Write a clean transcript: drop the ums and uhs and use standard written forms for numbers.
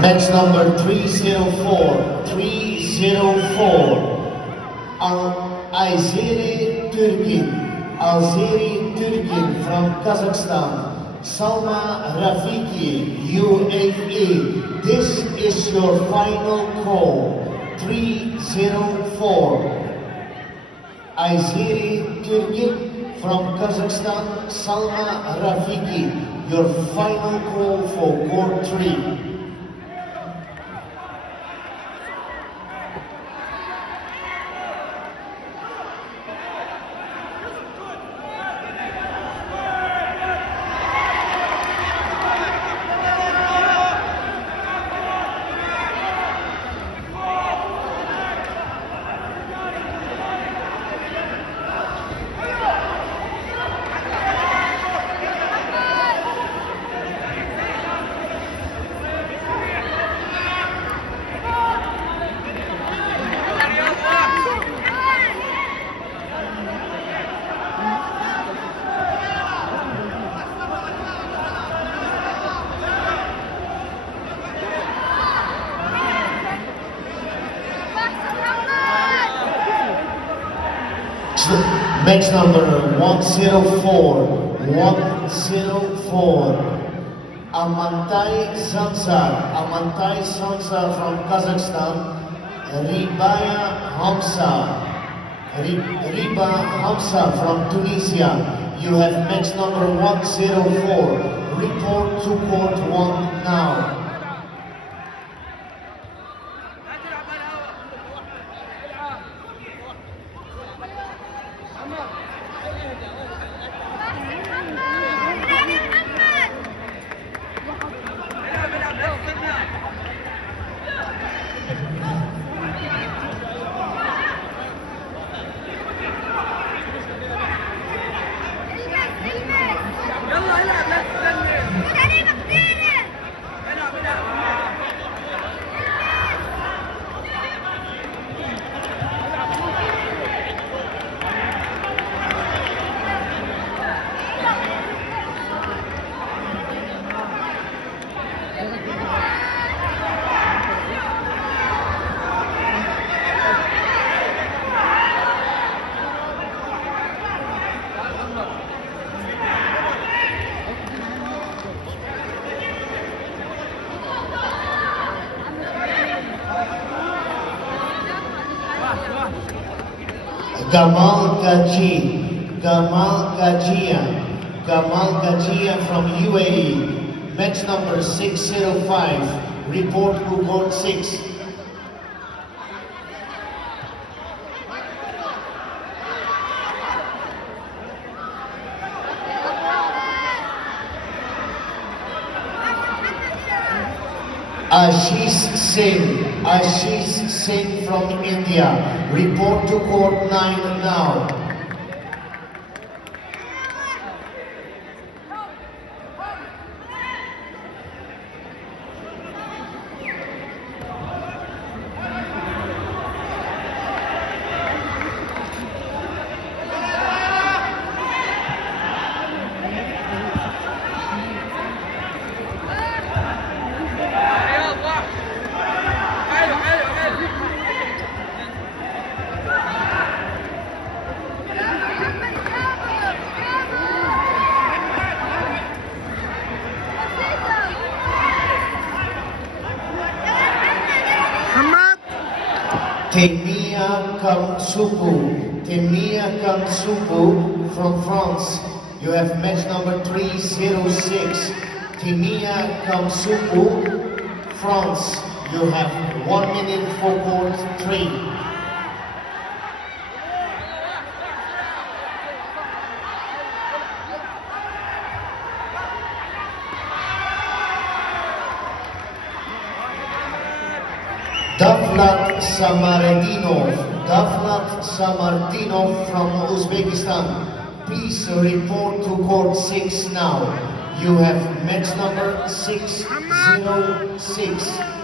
Match number 304. 304. Azeri Turkin. Azeri Turkin from Kazakhstan. Salma Rafiki, UAE. This is your final call. 304. Azeri Turkin from Kazakhstan. Salma Rafiki, your final call for court 3. Match number 104. 104. Amantai Sansar. Amantai Sansar from Kazakhstan. Ribaya Hamza. Riba Hamza from Tunisia. You have match number 104. Report to court 1 now. Gamal Gajia from UAE. Match number 605. Report to court 6. Ashish Singh from India. Report to court 9 now. Temia Kamsupu from France. You have match number 306. Temia Kamsupu, France. You have 1 minute for court 3. Davlat Samardinov from Uzbekistan. Please report to court 6 now. You have match number 606.